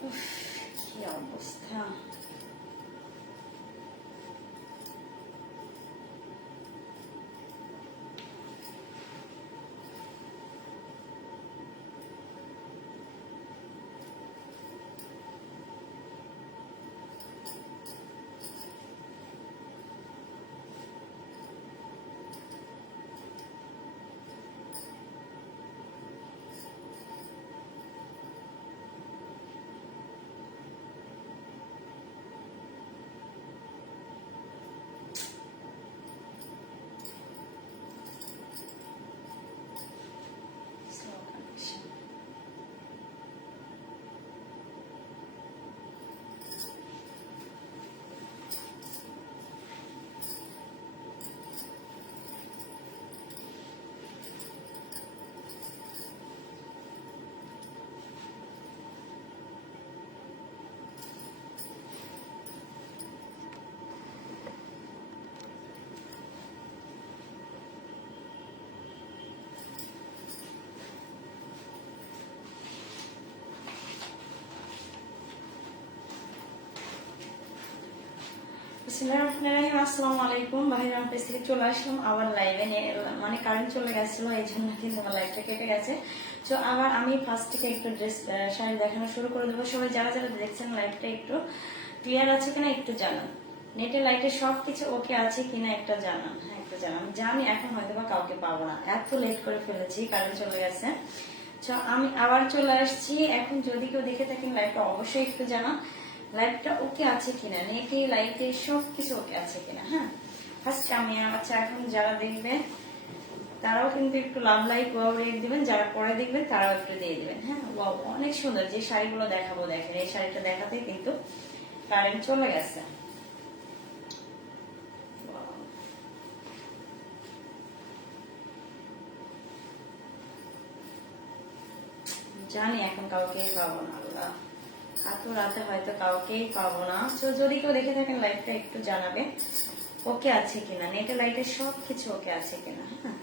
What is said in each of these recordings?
কি অবস্থা। আসসালামু আলাইকুম। বাহির পেজ থেকে চলে আসলাম আবার লাইভে। মানে কারেন্ট চলে গেছিল, এই জন্য কিন্তু আমার লাইভটা কেটে গেছে। তো আবার আমি ফার্স্ট থেকে একটু ড্রেস শাড়ি দেখানো শুরু করে দেবো। সবাই যারা যারা দেখছেন লাইভটা একটু ক্লিয়ার আছে কিনা একটু জানান, নেটে লাইটে সবকিছু ওকে আছে কিনা একটা জানান। হ্যাঁ একটু জানান। জানি এখন হয়তো বা কাউকে পাবো না, এত লেট করে ফেলেছি, কারেন্ট চলে গেছে। তো আমি আবার চলে আসছি। এখন যদি কেউ দেখে থাকেন লাইভটা অবশ্যই একটু জানান লাইভটা ওকে আছে কিনা, নেটে লাইটে সবকিছু ওকে আছে কিনা। হ্যাঁ ফার্স্ট আমি আচ্ছা এখন যারা দেখবে তারাও কিন্তু একটু লাভ লাইক ওয়াও রেট দিবেন, যারা পরে দেখবেন তারাও একটু দিয়ে দিবেন। হ্যাঁ ওয়াও অনেক সুন্দর। যে শাড়িগুলো দেখাবো দেখেন, এই শাড়িটা দেখাতে কিন্তু কারেন্ট চলে গেছে। জানি এখন কাউকে পাবো না, আল্লাহ এত রাতে হয়তো কাউকেই পাবো না। তো যদি কেউ দেখে থাকেন লাইভটা একটু জানাবে ওকে আছে কিনা, নেটে লাইটে সবকিছু ওকে আছে কিনা। হ্যাঁ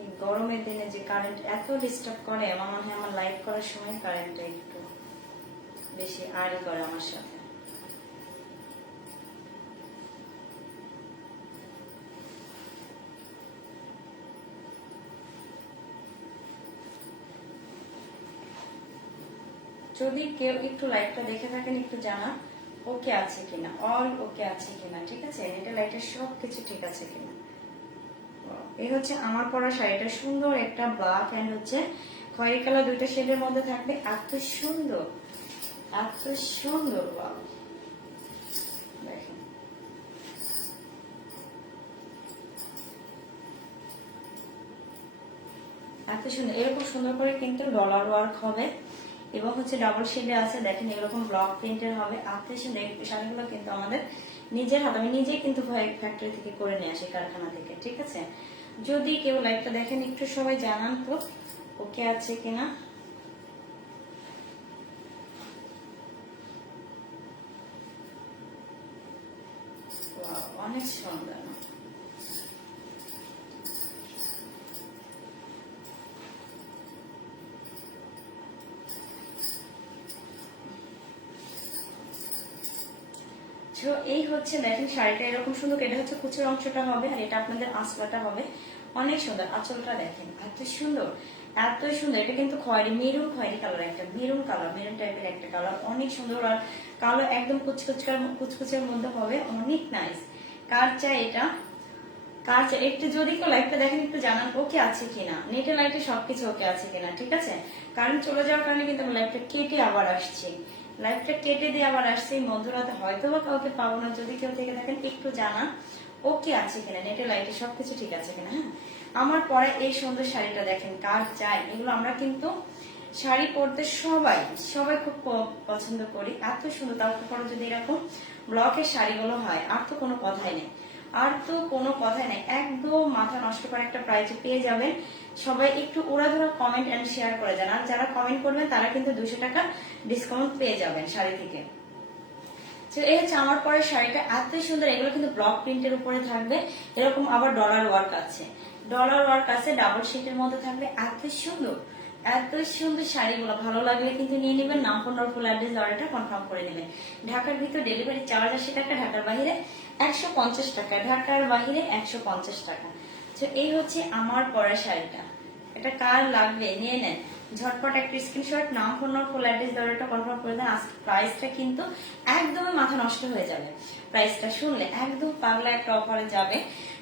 এই গরমের দিনে যে কারেন্ট এত ডিস্টার্ব করে, আমার মনে হয় আমার লাইভ করার সময় কারেন্টটা একটু বেশি আড়ি করে আমার সাথে। যদি কেউ একটু লাইভটা দেখে থাকেন একটু জানা ওকে আছে কিনা, অল ওকে আছে কিনা। ঠিক আছে, এটা লাইটের সবকিছু ঠিক আছে কিনা। এই হচ্ছে আমার পরা শাড়িটা, সুন্দর একটা ব্ল্যাক এন্ড হচ্ছে খয়েরি কালার, দুইটা শেডের মধ্যে থাকবে। এত সুন্দর এত সুন্দর, বাহ দেখেন এত সুন্দর। এরকম সুন্দর করে কিন্তু ডলার ওয়ার্ক হবে এবং হচ্ছে ডাবল শেডে আছে। দেখেন এরকম ব্লক প্রিন্টের হবে। শাড়িগুলো কিন্তু আমাদের নিজের হাতে, আমি নিজেই কিন্তু ফ্যাক্টরি থেকে করে নিয়ে আসি, কারখানা থেকে। ঠিক আছে, যদি কেউ লাইভটা দেখেন একটু সবাই জানান তো ওকে আছে কিনা। অনেক সুন্দর। এই হচ্ছে দেখেন শাড়িটা এরকম সুন্দর। এটা হচ্ছে কুচের অংশটা হবে আর এটা আপনাদের আঁচলাটা হবে। অনেক সুন্দর। আঁচলটা দেখেন এত সুন্দর এত সুন্দর। এটা কিন্তু খয়েরি, মেরুন খয়েরি কালার, একটা মেরুন কালার, মেরুন টাইপের একটা কালার, অনেক সুন্দর। আর কালো একদম কুচকুচের মধ্যে হবে, অনেক নাইস। কার চাই এটা, কার চাই একটু যদি কেউ লাইটটা দেখেন একটু জানান ওকে আছে কিনা, নেটে লাইটে সবকিছু ওকে আছে কিনা। ঠিক আছে, কারেন্ট চলে যাওয়ার কারণে কিন্তু আমি লাইটটা কেটে আবার আসছি, লাইভটা কেটে দিয়ে আবার আসছে। এই মধ্যরাতে হয়তো বা কাউকে পাবো না, যদি কেউ থেকে থাকেন একটু জানান ওকে আছে কিনা, নেটে লাইটে সবকিছু ঠিক আছে কিনা। হ্যাঁ আমার পরে এই সুন্দর শাড়িটা দেখেন, কার চাই। এগুলো আমরা কিন্তু শাড়ি পরতে সবাই সবাই খুব পছন্দ করি। এত সুন্দর, তারপরে যদি এরকম ব্লকের শাড়িগুলো হয় আর তো কোনো কথাই নেই, আর তো কোনো কথাই নেই। একদম মাথা নষ্ট করে একটা প্রাইজে পেয়ে যাবেন। সবাই একটু উড়াধুরা কমেন্ট এন্ড শেয়ার করে দেন। আর যারা কমেন্ট করবেন তারা কিন্তু 200 টাকা ডিসকাউন্ট পেয়ে যাবেন শাড়ি থেকে। এই হচ্ছে আমার পরে শাড়িটা, এত সুন্দর। এগুলো কিন্তু ব্লক প্রিন্টের উপরে থাকবে, এরকম আবার ডলার ওয়ার্ক আছে। ডলার ওয়ার্ক আছে, ডাবল শেডের মধ্যে থাকবে, এত সুন্দর এত সুন্দর শাড়িগুলো ভালো লাগলে কিন্তু নিয়ে নেবেন। নাম ফোন ফুল অ্যাড্রেস অর্ডারটা কনফার্ম করে নেবেন। ঢাকার ভিতর ডেলিভারি চার্জ 80 টাকা, ঢাকার বাইরে 150 টাকা, ঢাকার বাইরে 150 টাকা। তো এই হচ্ছে আমার পরা শাড়িটা, এটা কার লাগবে নিয়ে নেন ঝটপট একটা স্ক্রিনশট, নাম ফোন ফুল অ্যাড্রেস অর্ডারটা কনফার্ম করে দেন। আজকে প্রাইসটা কিন্তু একদমই মাথা নষ্ট হয়ে যাবে, প্রাইসটা শুনলে একদম পাগলা একটা অফারে যাবে।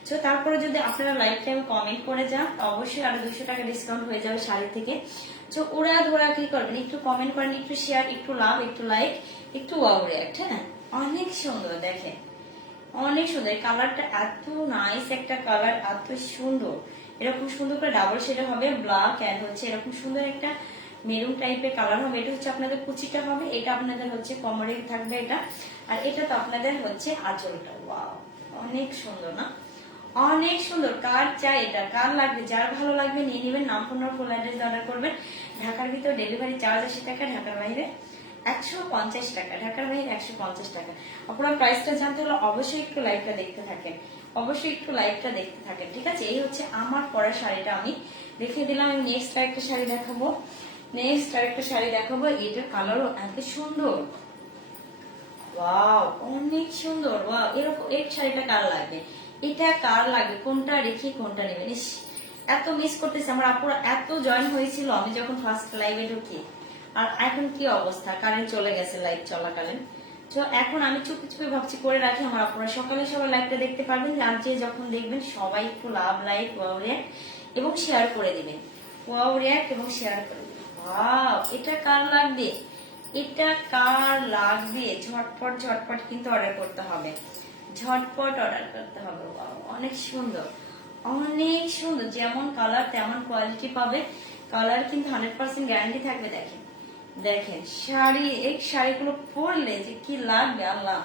তো তারপরে যদি আপনারা লাইভ টাইম কমেন্ট করে যান অবশ্যই আরো 200 টাকা ডিসকাউন্ট হয়ে যাবে শাড়ি থেকে। তো ওরা ধরা কি করবেন, একটু কমেন্ট করেন, একটু শেয়ার, একটু লাভ, একটু লাইক, একটু ওয়াও রিঅ্যাক্ট। হ্যাঁ অনেক সুন্দর দেখেন, অনেক সুন্দর কালারটা, এত নাইস একটা কালার, এত সুন্দর। এরকম সুন্দর করে ডাবল শেড হবে, ব্ল্যাক এন্ড হচ্ছে এরকম সুন্দর একটা মেরুন টাইপের কালার হবে। এটা হচ্ছে আপনাদের কুচিটা হবে, এটা আপনাদের হচ্ছে কোমরে থাকবে এটা, আর এটা তো আপনাদের হচ্ছে আঁচলটা। ওয়াও অনেক সুন্দর না, অনেক সুন্দর। কার চাই এটা, কার লাগবে, যার ভালো লাগবে নিয়ে নেবেন। নাম ফোন ফুল অ্যাড্রেস অর্ডার করবেন। ঢাকার ভিতর ডেলিভারি চার্জ 80 টাকা, ঢাকার বাইরে 150 টাকা, ঢাকার বাইরে 150 টাকা। আপনার প্রাইসটা জানতে হলে অবশ্যই একটু লাইভটা দেখতে থাকেন, অবশ্যই একটু লাইভটা দেখতে থাকেন, ঠিক আছে। এই হচ্ছে আমার পরা শাড়িটা আমি দেখিয়ে দিলাম। আমি নেক্সট আরেকটা শাড়ি দেখাবো, নেক্সট আরেকটা শাড়ি দেখাবো। এটার কালারও এত সুন্দর, ওয়াও অনেক সুন্দর। ওয়াও এরকম এই শাড়িটা কার লাগবে, এটা কার লাগবে, কোনটা রেখে কোনটা নেবেন। এত মিস করতেছি, আমার আপুরা এত জয়েন হয়েছিল আমি যখন ফার্স্ট লাইভে ঢুকি, আর এখন কি অবস্থা, কারেন্ট চলে গেছে লাইভ চলাকালীন। তো এখন আমি চুপি চুপি ভাবছি করে রাখি, আমার আপুরা সকালে সবাই লাইভটা দেখতে পারবেন। আর যে যখন দেখবেন সবাই একটু লাভ, লাইক, ওয়াও রিঅ্যাক্ট এবং শেয়ার করে দিবেন, ওয়াও রিঅ্যাক্ট এবং শেয়ার করে দিবেন। ওয়াও এটা কার লাগবে, এটা কার লাগবে, ঝটপট ঝটপট কিন্তু অর্ডার করতে হবে, ঝটপট অর্ডার করতে হবে। অনেক সুন্দর, অনেক সুন্দর, যেমন কালার তেমন কোয়ালিটি পাবে, কালার কিন্তু 100% গ্যারান্টি থাকবে। দেখেন দেখেন শাড়ি, এই শাড়িগুলো পরলে যে কি লাগবে আল্লাহ।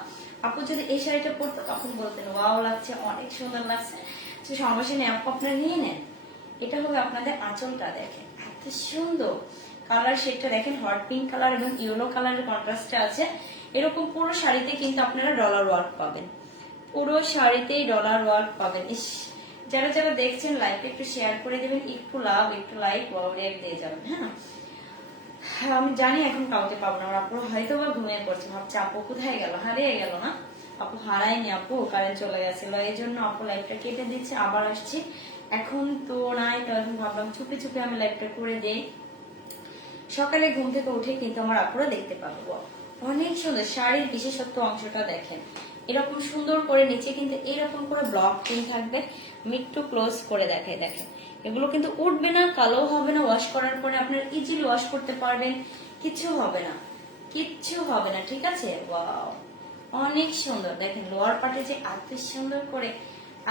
আপু যদি এই শাড়িটা পরতো তখন বলতেন ওয়াও লাগছে, অনেক সুন্দর লাগছে। তো সমস্যা নেই আপু, আপনারা নিয়ে নেন। এটা হবে আপনাদের আঁচলটা, দেখেন এত সুন্দর কালার শেডটা, দেখেন হট পিঙ্ক কালার এবং ইয়েলো কালারের কন্ট্রাস্টে আছে। এরকম পুরো শাড়িতে কিন্তু আপনারা ডলার ওয়ার্ক পাবেন, পুরো শাড়িতেই ডলার ওয়ার্ক পাবেন। ইস যারা যারা দেখছেন লাইভটা একটু শেয়ার করে দেবেন, একটু লাভ, একটু লাইক, ওয়াও রিঅ্যাক্ট দিয়ে যাবেন। হ্যাঁ আমি জানি এখন কাউকে পাবো না, আপু হয়তো বা ঘুমিয়ে পড়ছে, ভাবছে আপু কোথায় গেল, হারিয়ে গেল না। আপু হারায়নি, আপু কারেন্ট চলে গেছিল, এই জন্য আপু লাইভটা কেটে দিচ্ছে, আবার আসছি। এখন তো নাই, তো এখন ভাবলাম চুপি চুপি আমি লাইভটা করে দেই, সকালে ঘুম থেকে উঠে কিন্তু আমার আপুরা দেখতে পাবো। অনেক সুন্দর শাড়ির বিশেষত্ব অংশটা দেখেন, এরকম সুন্দর করে নিচে কিন্তু এরকম করে ব্লক প্রিন্ট থাকবে। একটু ক্লোজ করে দেখাই, দেখেন এগুলো কিন্তু উঠবে না, কালো হবে না, ওয়াশ করার পরে আপনারা ইজিলি ওয়াশ করতে পারবেন, কিচ্ছু হবে না, কিচ্ছু হবে না, ঠিক আছে। ওয়াও অনেক সুন্দর, দেখেন লোয়ার পার্টে যে এত সুন্দর করে,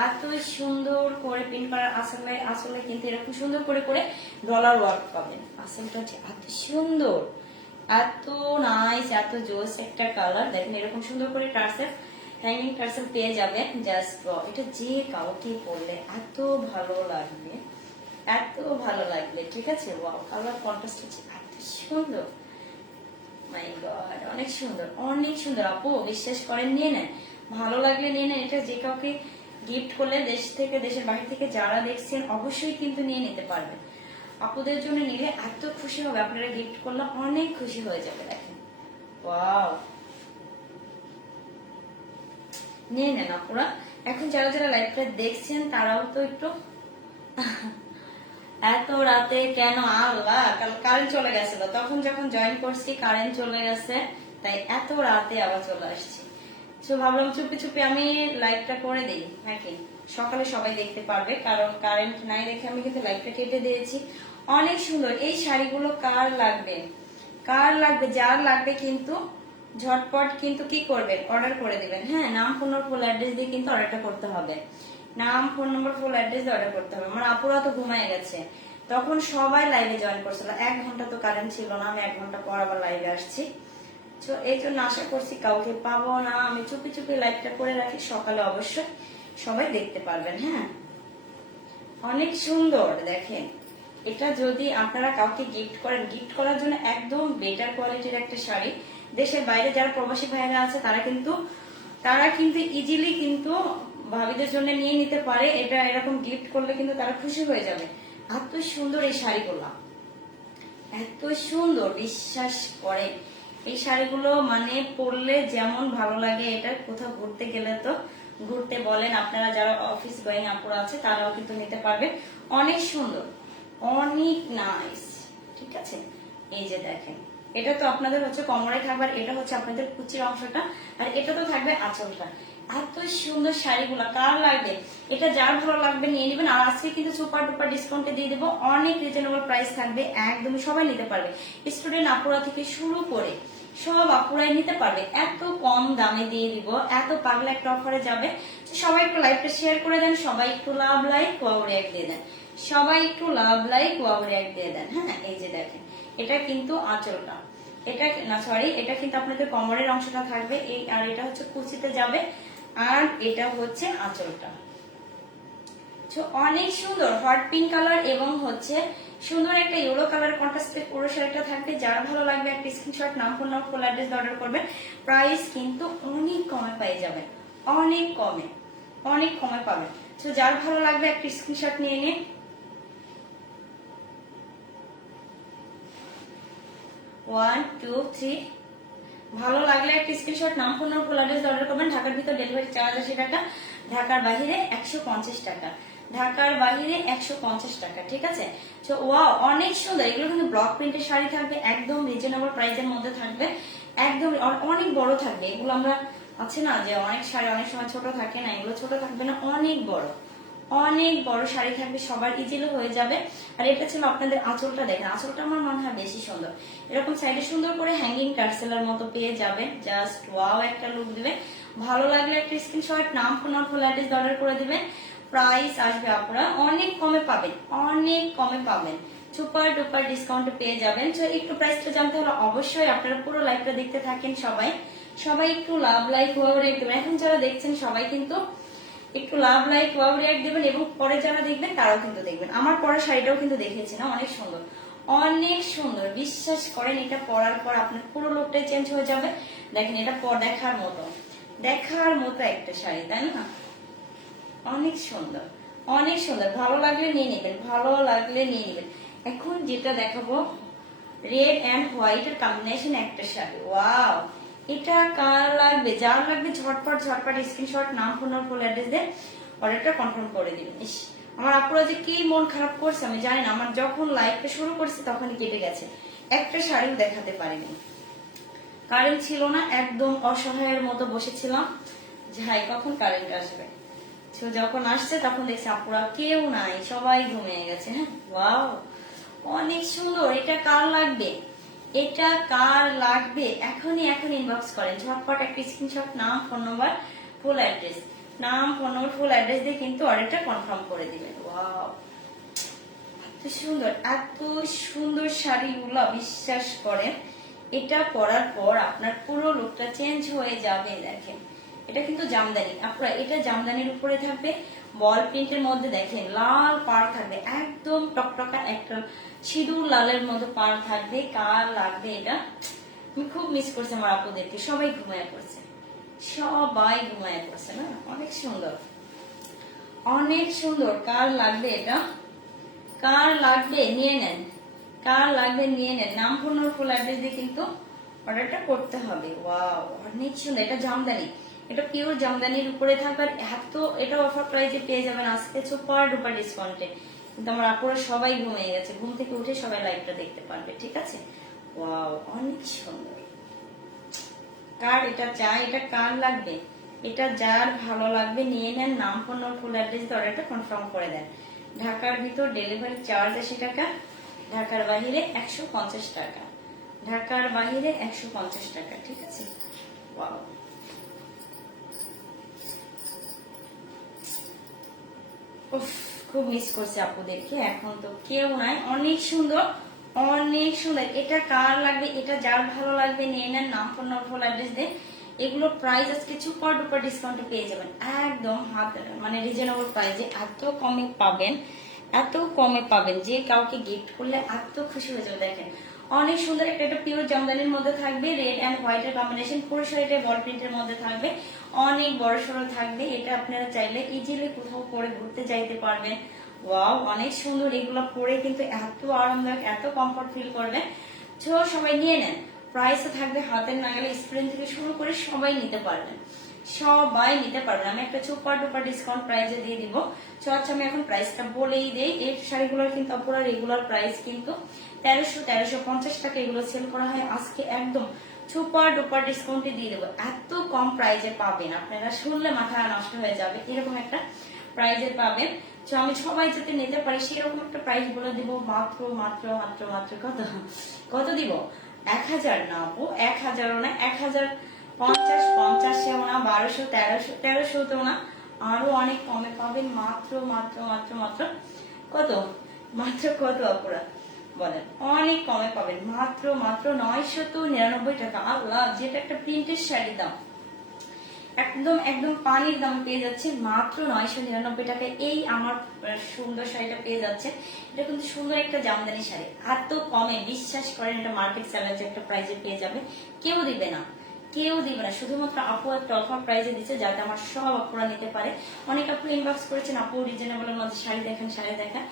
এত সুন্দর করে প্রিন্ট করার, আসলে আসলে কিন্তু এরকম সুন্দর করে করে ডলার ওয়ার্ক পাবেন। আসলটা হচ্ছে এত সুন্দর, এত নাইস, এত জোস একটা কালার। দেখেন এরকম সুন্দর করে টার্সেল, হ্যাঙ্গিং টার্সেল পেয়ে যাবেন। জাস্ট এটা যে কাউকে পরলে এত ভালো লাগবে, এত ভালো লাগবে, ঠিক আছে। ওয়াও কালার কন্ট্রাস্ট হচ্ছে এত সুন্দর, মাই গড অনেক সুন্দর, অনেক সুন্দর। আপু বিশ্বাস করেন, নিয়ে নেন, ভালো লাগলে নিয়ে নেন। এটা যে কাউকে গিফট করলে, দেশ থেকে দেশের বাইরে থেকে যারা দেখছেন অবশ্যই কিন্তু নিয়ে নিতে পারবেন। আপুদের জন্য নিলে এত খুশি হবে, আপনারা গিফট করলে অনেক খুশি হয়ে যাবে। দেখেন ওয়াও নিয়ে নেন আপুরা। এখন যারা যারা লাইভটা দেখছেন তারাও তো একটু এত রাতে কেন আল্লাহ, কারেন্ট চলে গেছিল, তখন যখন জয়েন করছি কারেন্ট চলে গেছে, তাই এত রাতে আবার চলে আসছি। তো ভাবলাম চুপি চুপি আমি লাইভটা করে দিই, নাকি সকালে সবাই দেখতে পারবে, কারণ কারেন্ট নাই দেখে আমি কিন্তু লাইভটা কেটে দিয়েছি। অনেক সুন্দর এই শাড়িগুলো, কার লাগবে, কার লাগবে, যার লাগবে কিন্তু ঝটপট কিন্তু কি করবেন, অর্ডার করে দিবেন। হ্যাঁ নাম ফোন নম্বর ফুল অ্যাড্রেস দিয়ে কিন্তু অর্ডারটা করতে হবে, নাম ফোন নম্বর ফুল অ্যাড্রেস দিয়ে অর্ডার করতে হবে। আমার আপুরা তো ঘুমায় গেছে, তখন সবাই লাইভে জয়েন করছিল, 1 ঘন্টা তো কারেন্ট ছিল না, আমি 1 ঘন্টা পর আবার লাইভে আসছি। তো এই জন্য আশা করছি কাউকে পাবো না, আমি চুপি চুপি লাইভটা করে রাখি, সকালে অবশ্যই সবাই দেখতে পারবেন। হ্যাঁ অনেক সুন্দর, দেখেন এটা যদি আপনারা কাউকে গিফট করেন, গিফট করার জন্য একদম বেটার কোয়ালিটির একটা শাড়ি। দেশের বাইরে যারা প্রবাসী ভাইরা আছে তারা কিন্তু ইজিলি কিন্তু ভাবিদের জন্য নিয়ে নিতে পারে, এটা এরকম গিফট করলে কিন্তু তারা খুশি হয়ে যাবে। এত সুন্দর এই শাড়িগুলো, এত সুন্দর, বিশ্বাস করে এই শাড়িগুলো মানে পরলে যেমন ভালো লাগে, এটা কোথাও ঘুরতে গেলে তো ঘুরতে বলেন, আপনারা যারা অফিস গোয়িং আপুরা আছে তারাও কিন্তু নিতে পারবে। অনেক সুন্দর, অনেক নাইস, ঠিক আছে। এই যে দেখেন, এটা তো আপনাদের হচ্ছে কোমরে থাকবে, আর এটা হচ্ছে আপনাদের কুচির অংশটা, আর এটা তো থাকবে আঁচলটা। এত সুন্দর শাড়িগুলো কার লাগবে, এটা যার ভালো লাগবে নিয়ে নেবেন। আর আজকে কিন্তু সুপার ডুপার ডিসকাউন্টে দিয়ে দেবো, অনেক রিজনেবল প্রাইস থাকবে, একদমই সবাই নিতে পারবে, স্টুডেন্ট আপুরা থেকে শুরু করে সব আপুরাই নিতে পারবে। এত কম দামে দিয়ে দিব, এত পাগলা একটা অফারে যাবে। সবাই একটু লাইভটা শেয়ার করে দেন, সবাই একটু লাভ লাইক ওয়াও রিঅ্যাক্ট দিয়ে দেন, সবাই একটু লাভ লাইক ওয়াও রিঅ্যাক্ট দিয়ে দেন। হ্যাঁ, এই যে দেখেন, এটা কিন্তু আঁচলটা, এটা না সরি, এটা কিন্তু আপনাদের কোমরের অংশটা থাকবে এই, আর এটা হচ্ছে কুচিতে যাবে, আর এটা হচ্ছে আঁচলটা। অনেক সুন্দর হট পিঙ্ক কালার এবং হচ্ছে সুন্দর একটা ইয়েলো কালার কন্ট্রাস্টে পুরো শাড়িটা থাকবে। যার ভালো লাগবে একটা স্ক্রিনশট, নাম phone number, full address order করবেন। প্রাইস কিন্তু অনেক কমে পেয়ে যাবেন, অনেক কমে, অনেক কমে পাবেন। তো যার ভালো লাগবে একটা স্ক্রিনশট নিয়ে নিন। 1 2 3, ভালো লাগলে একটা স্ক্রিনশট, নাম phone number, full address order করবেন। ঢাকার ভিতর ডেলিভারি চার্জ 80 টাকা, ঢাকার বাইরে 150 টাকা, ঢাকার বাইরে 150 টাকা, ঠিক আছে। তো ওয়াও, অনেক সুন্দর, এগুলো কিন্তু ব্লক প্রিন্টের শাড়ি থাকবে, একদম রিজনেবল প্রাইসের মধ্যে থাকবে, একদম অনেক বড় থাকবে। এগুলো আমরা আছে না যে অনেক শাড়ি অনেক সময় ছোট থাকে না, এগুলো ছোট থাকবে না, অনেক বড়, অনেক বড় শাড়ি থাকবে, সবার ইজিলি হয়ে যাবে। আর এটা ছিল আপনাদের আঁচলটা, দেখেন আঁচলটা আমার মনে হয় বেশি সুন্দর, এরকম সাইডে সুন্দর করে হ্যাঙ্গিং টার্সেলের মতো পেয়ে যাবেন, জাস্ট ওয়াও একটা লুক দিবে। ভালো লাগলে একটা স্ক্রিনশট, নাম ফোন ফুল অ্যাড্রেস অর্ডার করে দিবেন। প্রাইস আসবে আপনারা অনেক কমে পাবেন, অনেক কমে পাবেন, সুপার ডুপার ডিসকাউন্ট পেয়ে যাবেন। তো একটু প্রাইসটা জানতে হলে অবশ্যই আপনারা পুরো লাইভটা দেখতে থাকেন। সবাই সবাই একটু লাভ লাইক ওয়াও রিঅ্যাক্ট দেবেন, এখন যারা দেখছেন সবাই কিন্তু একটু লাভ লাইক ওয়াও রিঅ্যাক্ট দেবেন, এবং পরে যারা দেখবেন তারাও কিন্তু দেখবেন। আমার পরা শাড়িটাও কিন্তু দেখিয়েছি না, অনেক সুন্দর, অনেক সুন্দর, বিশ্বাস করেন এটা পরার পর আপনার পুরো লুকটাই চেঞ্জ হয়ে যাবে। দেখেন, এটা দেখার মতো, দেখার মতো একটা শাড়ি, তাই না? অনেক সুন্দর, অনেক সুন্দর, ভালো লাগলে নিয়ে নেবেন, ভালো লাগলে নিয়ে নেবেন। এখন যেটা দেখাবো, রেড এন্ড হোয়াইট এর কম্বিনেশন একটা শাড়ি, ওয়াও, এটা কার লাগবে, যার লাগবে ঝটপট ঝটপট স্ক্রিনশট, নাম ফোন নাম্বার, ফুল অ্যাড্রেস দিয়ে অর্ডারটা কনফার্ম করে দিবেন। ইস, আমার আপুরা যে কি মন খারাপ করছে আমি জানি না, আমার যখন লাইভটা শুরু করছে তখনই কেটে গেছে, একটা শাড়িও দেখাতে পারিনি, কারেন্ট ছিল না, একদম অসহায়ের মতো বসেছিলাম, যাই কখন কারেন্ট আসবে। তো যখন আসছে তখন দেখছি আপুরা কেউ নাই, সবাই ঘুমিয়ে গেছে। হ্যাঁ, ওয়াও, অনেক সুন্দর, এটা কার লাগবে, এটা কার লাগবে এখনই এখন ইনবক্স করেন ঝটপট একটা স্ক্রিনশট, নাম ফোন নাম্বার, ফুল অ্যাড্রেস, নাম ফোন নাম্বার, ফুল অ্যাড্রেস দিয়ে কিন্তু অর্ডারটা কনফার্ম করে দিবেন। ওয়াও, এত সুন্দর, এত সুন্দর শাড়িগুলো, বিশ্বাস করেন এটা পরার পর আপনার পুরো লুকটা চেঞ্জ হয়ে যাবে। দেখেন, এটা কিন্তু জামদানি, আপনারা এটা জামদানির উপরে থাকবে, বল প্রিন্টের মধ্যে দেখেন লাল পাড় থাকবে, একদম টকটকা একটা সিঁদুর লালের মতো পাড় থাকবে। কার লাগবে এটা, আমি খুব মিস করছি আমার আপুদেরকে, সবাই ঘুমায় পড়ছে, সবাই ঘুমায় পড়ছে না, অনেক সুন্দর, অনেক সুন্দর। কার লাগবে এটা, কার লাগবে নিয়ে নেন, কার লাগবে নিয়ে নেন, নাম ফোন ফুল অ্যাড্রেস দিয়ে কিন্তু অর্ডারটা করতে হবে। ওয়াও, অনেক সুন্দর, এটা জামদানি, এটা পিওর জামদানির উপরে থাকবে, এত এটা অফার প্রাইসে পেয়ে যাবেন আজকে সুপার ডুপার ডিসকাউন্টে। কিন্তু আমার আপুরা সবাই ঘুমিয়ে গেছে, ঘুম থেকে উঠে সবাই লাইভটা দেখতে পারবে, ঠিক আছে। ওয়াও, অনেক সুন্দর, কার এটা চাই, এটা কার লাগবে, এটা যার ভালো লাগবে নিয়ে নেন, নাম ফোন ফুল অ্যাড্রেস দিয়ে অর্ডারটা কনফার্ম করে দেন। ঢাকার ভিতর ডেলিভারি চার্জ 80 টাকা, ঢাকার বাহিরে 150 টাকা, ঢাকার বাহিরে 150 টাকা, ঠিক আছে। ওয়াও, খুব মিস করছি আপুদেরকে, এখন তো কেউ নাই, অনেক সুন্দর, অনেক সুন্দর, এটা কার লাগবে, এটা যার ভালো লাগবে নিয়ে নেন, নাম ফোন নাম্বার, ফুল অ্যাড্রেস দিয়ে। এগুলো প্রাইস আজকে সুপার ডুপার ডিসকাউন্টে পেয়ে যাবেন, একদম হাত মানে রিজনেবল প্রাইসে এত কমে পাবেন, এত কমে পাবেন যে কাউকে গিফট করলে এত খুশি হয়ে যাবে। দেখেন, অনেক সুন্দর একটা পিওর জামদানির মধ্যে থাকবে, রেড এন্ড হোয়াইট এর কম্বিনেশন, পুরো শাড়িটা বল প্রিন্টের মধ্যে থাকবে, অনেক বড় সড়ো থাকবে। এটা আপনারা চাইলে ইজিলি কোথাও পরে ঘুরতে যাইতে পারবেন। ওয়াও, অনেক সুন্দর। এগুলো পরে কিন্তু এত আরামদায়ক, এত কমফর্ট ফিল করবেন। তো সবাই নিয়ে নেন। প্রাইসও থাকবে হাতের নাগালে, স্ক্রিন থেকে শুরু করে সবাই নিতে পারবেন, সবাই নিতে পারবেন। আমি একটা সুপার ডুপার ডিসকাউন্ট প্রাইসে দিয়ে দিব। তো আচ্ছা, আমি এখন প্রাইসটা বলেই দেই। এই শাড়িগুলোর কিন্তু আপনারা রেগুলার প্রাইস কিন্তু 1350 টাকা এগুলো সেল করা হয়। আজকে একদম সুপার ডুপার ডিসকাউন্টে দিয়ে দেবো, এত কম প্রাইজে পাবেন, আপনারা শুনলে মাথা নষ্ট হয়ে যাবে, এরকম একটা প্রাইজে পাবেন। তো আমি সবাই যাতে নিতে পারি সেরকম একটা প্রাইস বলে দিব, মাত্র মাত্র মাত্র মাত্র কত কত দিব? 1000 না আপু, 1000ও না, 1050, 50 না, 1200, 1300 না, আরো অনেক কমে পাবেন। মাত্র মাত্র মাত্র মাত্র কত? মাত্র কত আপুরা বলেন? অনেক কমে পাবেন, মাত্র মাত্র 999 টাকা। আল্লাহ, যেটা একটা প্রিন্টের শাড়ির দাম, একদম একদম পানির দাম পেয়ে যাচ্ছে মাত্র 999 টাকায়। এই আমার সুন্দর শাড়িটা পেয়ে যাচ্ছে। এটা কিন্তু সুন্দর একটা জামদানি শাড়ি, এত কমে বিশ্বাস করেন এটা মার্কেট চ্যালেঞ্জ একটা প্রাইজে পেয়ে যাবে। কেউ দিবে না, কেউ দিবে না, শুধুমাত্র আপু একটা অফার প্রাইজে দিচ্ছে যাতে আমার সব আপুরা নিতে পারে। অনেক আপু ইনবক্স করেছেন, আপু রিজনেবলের মধ্যে শাড়ি দেখেন, শাড়ি দেখেন।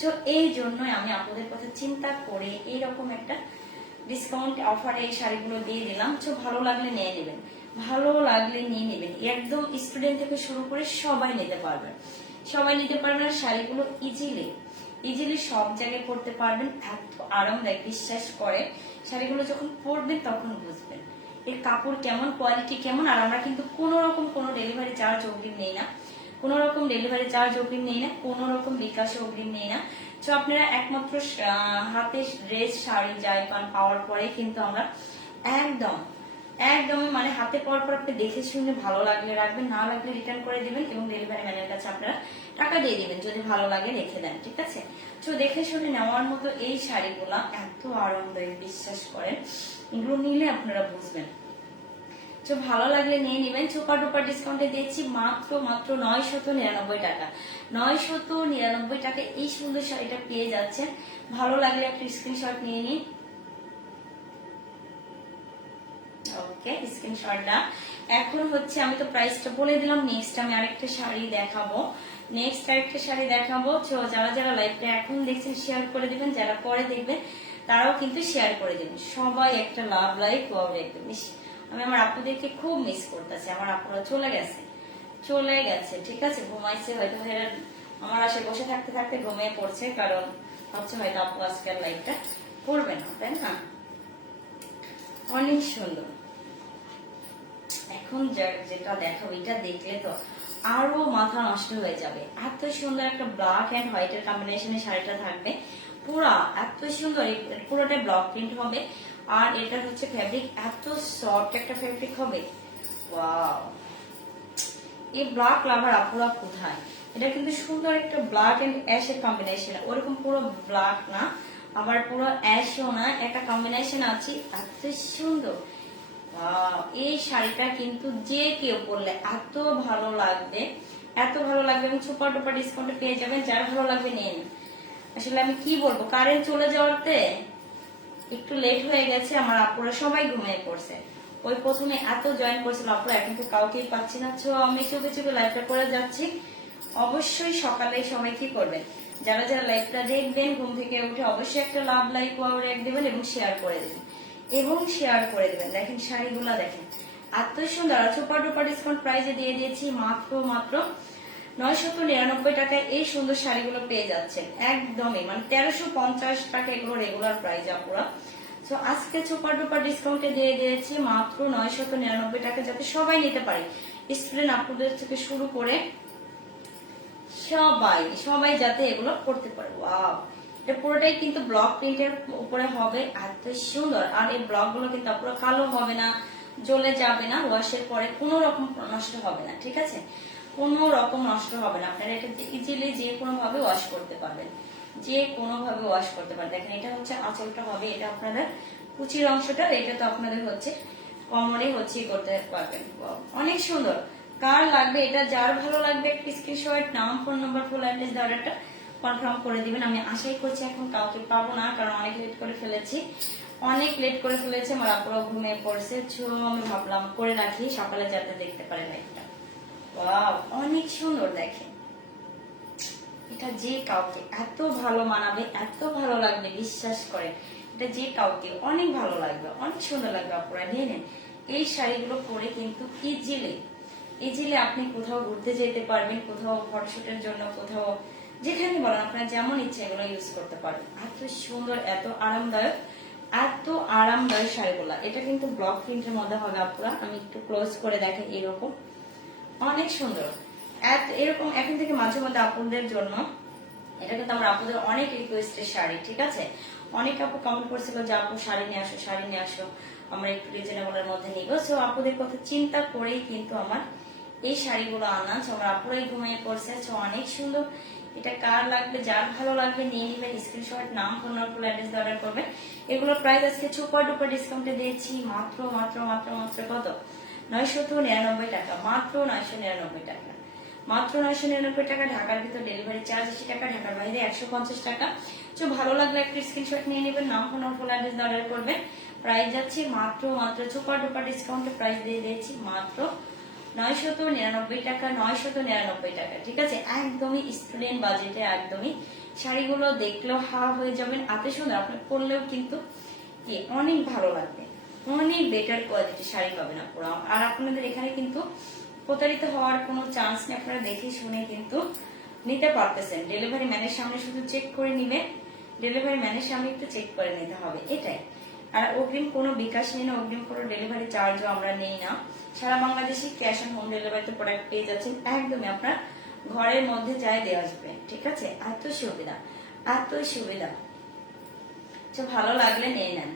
তো এই জন্যই আমি আপুদের কথা চিন্তা করে এইরকম একটা ডিসকাউন্ট অফারে এই শাড়িগুলো দিয়ে দিলাম। তো ভালো লাগলে নিয়ে নেবেন, ভালো লাগলে নিয়ে নেবেন। একদম স্টুডেন্ট থেকে শুরু করে সবাই নিতে পারবেন, সবাই নিতে পারবেন। আর শাড়িগুলো ইজিলি ইজিলি সব জায়গায় পরতে পারবেন, এত আরামদায়ক। বিশ্বাস করে শাড়িগুলো যখন পরবেন তখন বুঝবেন এর কাপড় কেমন, কোয়ালিটি কেমন। আর আমরা কিন্তু কোন রকম কোনো ডেলিভারি চার্জ অগ্রিম নেই না, কোন রকম ডেলিভারি চার্জ অগ্রিম নেই না, কোন রকম বিকাশ অগ্রিম নেই না। তো আপনারা একমাত্র হাতে ড্রেস শাড়ি যাই পান পাওয়ার পরে কিন্তু আমরা একদম একদমই মানে হাতে পাওয়ার পর আপনি দেখে শুনে ভালো লাগলে রাখবেন, না লাগলে রিটার্ন করে দিবেন এবং ডেলিভারি ম্যানের কাছে আপনারা টাকা দিয়ে দিবেন যদি ভালো লাগে রেখে দেন, ঠিক আছে? তো দেখে শুনে নেওয়ার মতো এই শাড়িগুলা এত আরামদায়ক, বিশ্বাস করেন এগুলো নিলে আপনারা বুঝবেন। তো ভালো লাগলে নিয়ে নিবেন। সুপার ডুপার ডিসকাউন্টে দিয়েছি মাত্র মাত্র 999 টাকা। 999 টাকা এই সুন্দর শাড়িটা পেয়ে যাচ্ছেন। ভালো লাগলে একটা স্ক্রিনশট নিয়ে নিন। ওকে, স্ক্রিনশটটা এখন হচ্ছে, আমি তো প্রাইসটা বলে দিলাম। নেক্সট আমি আরেকটা শাড়ি দেখাবো, নেক্সট আরেকটা শাড়ি দেখাবো। তো যারা যারা লাইভটা এখন দেখছেন শেয়ার করে দিবেন, যারা পরে দেখবেন তারাও কিন্তু শেয়ার করে দিবেন। সবাই একটা লাভ লাইক একদম। আমি আমার আপুদেরকে খুব মিস করতেছি, আমার আপুরা চলে গেছে, চলে গেছে, ঠিক আছে? ঘুমাইছে হয়তো, আমার আসে বসে থাকতে থাকতে ঘুমিয়ে পড়ছে, কারণ ভাবছে হয়তো আপু আজকের লাইভটা করবে না, তাই না? অনেক সুন্দর। এখন যেটা দেখাবো এটা দেখলে তো আরো মাথা নষ্ট হয়ে যাবে। এত সুন্দর একটা ব্ল্যাক এন্ড হোয়াইট এর কম্বিনেশনে শাড়িটা থাকবে, পুরা এত সুন্দর। পুরোটা ব্লক প্রিন্ট হবে, আর এটা হচ্ছে ফেব্রিক এত সফট একটা ফেব্রিক হবে। ওয়াও, এই ব্ল্যাক লাভার আপুরা কোথায়? এটা কিন্তু সুন্দর একটা ব্ল্যাক এন্ড অ্যাশ এর কম্বিনেশন, ওরকম পুরো ব্ল্যাক না আবার পুরো অ্যাশও না, একটা কম্বিনেশন আছে, এত সুন্দর। এই শাড়িটা কিন্তু যে কেউ পরলে এত ভালো লাগবে, এত ভালো লাগবে। এবং সুপার ডুপার ডিসকাউন্টে পেয়ে যাবেন, যার ভালো লাগবে নিন। আসলে আমি কি বলবো, কারেন্ট চলে যাওয়াতে একটু লেট হয়ে গেছে, আমার আপুরা সবাই ঘুমিয়ে পড়ছে। ওই প্রথমে এত জয়েন করছিল আপুরা, এখন তো কাউকেই পাচ্ছি না। তো আমি চুপে চুপে লাইভটা করে যাচ্ছি। অবশ্যই সকালে সবাই কি করবেন, যারা যারা লাইভটা দেখবেন ঘুম থেকে উঠে অবশ্যই একটা লাভ লাইক রেক দেবেন এবং শেয়ার করে দেবেন, এবং শেয়ার করে দেবেন। দেখেন শাড়িগুলা দেখেন এত সুন্দর। সুপার ডুপার ডিসকাউন্ট প্রাইসে দিয়ে দিয়েছি মাত্র মাত্র 999 টাকায় এই সুন্দর শাড়িগুলো পেয়ে যাচ্ছেন একদমই, মানে 1350 টাকা এগুলো রেগুলার প্রাইস আপুরা। তো আজকে সুপার ডুপার ডিসকাউন্টে দিয়ে দিয়েছি মাত্র 999 টাকা, যাতে সবাই নিতে পারে, স্টুডেন্ট আপুদের থেকে শুরু করে সবাই সবাই যাতে এগুলো করতে পারে। ওয়াও, এটা পুরোটাই কিন্তু ব্লক প্রিন্টের উপরে হবে, এত সুন্দর। আর এই ব্লক গুলো কিন্তু পুরো কালো হবে না, জ্বলে যাবে না, ওয়াশের পরে কোনো রকম নষ্ট হবে না, ঠিক আছে? কোনো রকম নষ্ট হবে না। আপনারা এটা ইজিলি যে কোনো ভাবে ওয়াশ করতে পারবেন, যে কোনো ভাবে ওয়াশ করতে পারবেন। দেখেন এটা হচ্ছে আঁচলটা হবে, এটা আপনাদের কুচির অংশটা, এটা তো আপনাদের হচ্ছে কমরে হচ্ছে করতে পারবেন। অনেক সুন্দর। কার লাগবে এটা, যার ভালো লাগবে একটা স্ক্রিনশট, নাম, ফোন নাম্বার, ফুল অ্যাড্রেস দেওয়ার একটা কনফার্ম করে দিবেন। আমি আশাই করছি এখন কাউকে পাবো না, কারণ অনেক লেট করে ফেলেছি, অনেক লেট করে ফেলেছে। আমার আপুরা ঘুমিয়ে পড়ছে, আমি ভাবলাম করে রাখি, সকালে যাতে দেখতে পারে লাইটটা। ওয়াও, অনেক সুন্দর দেখেন। এটা যে কাউকে এত ভালো মানাবে, এত ভালো লাগবে, বিশ্বাস করেন এটা যে কাউকে অনেক ভালো লাগবে, অনেক সুন্দর লাগবে। আপনারা নিয়ে নেন। এই শাড়িগুলো পরে কিন্তু ইজিলি আপনি কোথাও ঘুরতে যেতে পারবেন, কোথাও ফটোশুটের জন্য, কোথাও যেখানে বলেন আপনার যেমন ইচ্ছে এগুলো ইউজ করতে পারবেন। এত সুন্দর, এত আরামদায়ক, এত আরামদায়ক শাড়িগুলা। এটা কিন্তু ব্লক প্রিন্টের মধ্যে হবে আপনারা। আমি একটু ক্লোজ করে দেখেন, এরকম অনেক সুন্দর। এরকম এখন থেকে মাঝে মধ্যে আপুদের জন্য, এটা কিন্তু আমার আপুদের অনেক রিকোয়েস্টের শাড়ি, ঠিক আছে। অনেক আপু কমেন্ট করছিল যে আপু শাড়ি নিয়ে আসো, শাড়ি নিয়ে আসো, আমরা একটু রিজনেবলের মধ্যে নিব। সো আপুদের কথা চিন্তা করেই কিন্তু আমার এই শাড়িগুলো আনা। আমার আপুরাই ঘুমিয়ে পড়ছে। সো অনেক সুন্দর। এটা কার লাগবে, যার ভালো লাগবে নিয়ে নিবেন, স্ক্রিনশট, নাম, ফোন নম্বর, অ্যাড্রেস অর্ডার করবেন। এগুলো প্রাইস আজকে সুপার ডুপার ডিসকাউন্টে দিয়েছি মাত্র মাত্র মাত্র মাত্র কত, 999 টাকা, মাত্র 999 টাকা, মাত্র 999 টাকা। ঢাকার ভিতর ডেলিভারি চার্জ 80 টাকা, ঢাকার বাইরে 150 টাকা। তো ভালো লাগলে একটা স্ক্রিনশট নিয়ে নেবেন, নাম, ফোন নম্বর, অ্যাড্রেস অর্ডার করবেন। প্রাইস যাচ্ছে মাত্র মাত্র সুপার ডুপার ডিসকাউন্টে প্রাইস দিয়ে দিয়েছি মাত্র 999 টাকা, 999 টাকা, ঠিক আছে। একদমই স্টুডেন্ট বাজেটে, একদমই শাড়িগুলো দেখলেও হাওয়া হয়ে যাবেন। এত সুন্দর, আপনি পরলেও কিন্তু অনেক ভালো লাগবে, অনেক বেটার কোয়ালিটির শাড়ি পাবেন আপনারা। আর আপনাদের এখানে কিন্তু প্রতারিত হওয়ার কোনো চান্স নেই, আপনারা দেখে শুনে কিন্তু নিতে পারতেছেন। ডেলিভারি ম্যানের সামনে শুধু চেক করে নিবেন, ডেলিভারি ম্যানের সামনে একটু চেক করে নিতে হবে, এটাই। আর অগ্রিম কোনো বিকাশ নেই না, অগ্রিম কোনো ডেলিভারি চার্জও আমরা নেই না। সারা বাংলাদেশে ক্যাশ অন হোম ডেলিভারিতে প্রোডাক্ট পেয়ে যাচ্ছেন, একদমই আপনার ঘরের মধ্যে যাই দিয়ে আসবে, ঠিক আছে। এত সুবিধা, এত সুবিধা। ভালো লাগলে নিয়ে নেন।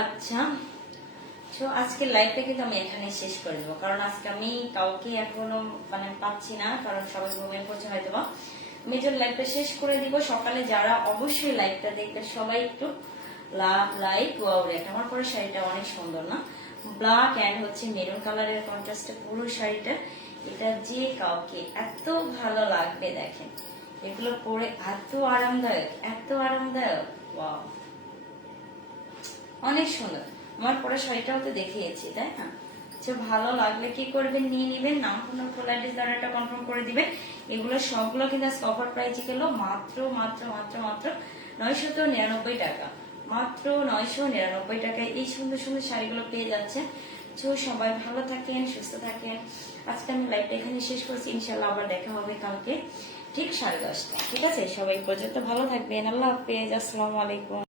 আচ্ছা, তো আজকে লাইভটা কিন্তু আমি এখানে শেষ করে দেবো, কারণ আজকে আমি কাউকে এখনো পাচ্ছি না, কারণ সবাই ঘুমিয়ে পড়ছে হয়তো বা। মেজর লাইভটা শেষ করে দিব। সকালে যারা অবশ্যই লাইভটা দেখবে সবাই একটু লাইক ওয়াও রেট। আমার পরে শাড়িটা অনেক সুন্দর না, ব্ল্যাক এন্ড হচ্ছে মেরুন কালারের কন্ট্রাস্টে পুরো শাড়িটা। এটা যে কাউকে এত ভালো লাগবে, দেখেন এগুলো পরে এত আরামদায়ক, এত আরামদায়ক, ওয়াও অনেক সুন্দর। আমার পরে শাড়িটাও তো দেখিয়েছি, তাই না। ভালো লাগলে কি করবেন, নিয়ে নিবেন, নাম, ফোন, ফুল অ্যাড্রেস দ্বারাটা কনফার্ম করে দিবেন। এগুলো সবগুলো কিন্তু আজকে অফার প্রাইসে গেল মাত্র মাত্র মাত্র মাত্র 999 টাকা, মাত্র 999 টাকায় এই সুন্দর সুন্দর শাড়িগুলো পেয়ে যাচ্ছে। সবাই ভালো থাকেন, সুস্থ থাকেন। আজকে আমি লাইভটা এখানে শেষ করছি, ইনশাল্লাহ আবার দেখা হবে কালকে ঠিক 10:30টায়, ঠিক আছে। সবাই পর্যন্ত ভালো থাকবেন, আল্লাহ হাফেজ, আসসালামু আলাইকুম।